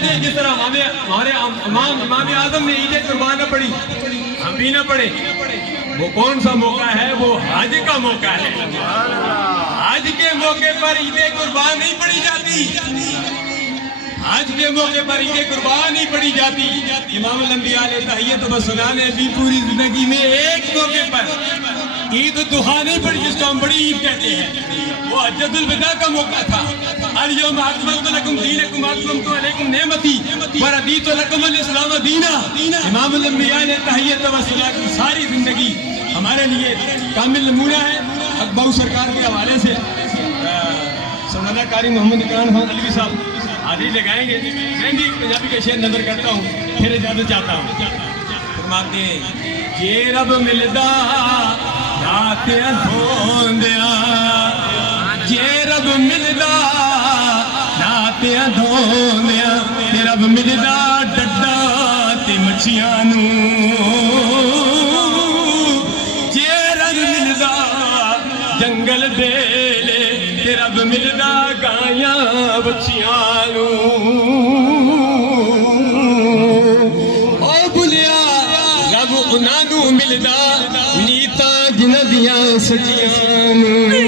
عیدیں جس طرح ہمارے امام اعظم نے عید قربان نہ پڑھی، ہم بھی نہ پڑھے. وہ کون سا موقع ہے؟ وہ حج کا موقع ہے. حج کے موقع پر عید قربان نہیں پڑھی جاتی. آج کے موقع پر عید قربان نہیں پڑھی جاتی. امام الانبیاء علیہ تحیت و سنا نے بھی پوری زندگی میں ایک موقع پر عید الضحیٰ نہیں پڑھی، جس کو ہم بڑی عید کہتے ہیں. وہ حجۃ الوداع کا موقع تھا. الیوم اکملت لکم دینکم واتممت علیکم نعمتی ورضیت لکم الاسلام دینا. امام الانبیاء علیہ تحیت و سنا کی ساری زندگی ہمارے لیے کامل نمونہ ہے. اکبر سرکار کے حوالے سے سوالہ قاری محمد اکرام خان علوی صاحب حاضری لگائیں گے. میں بھی پنجابی کا شعر نظر کرتا ہوں، پھر اجازت چاہتا ہوں. فرماتے ہیں جے رب ملدا راتیاں دھوندیاں، جے رب ملدا راتیاں دھوندیاں، تے رب ملدا ڈڈا تے مچھیاں نوں، جے رب ملدا جنگل بیلے تے رب ملدا گایاں بچیاں نوں. او بھلیا رب انہاں نوں ملدا نیتاں جنہاں دیاں سچیاں نوں.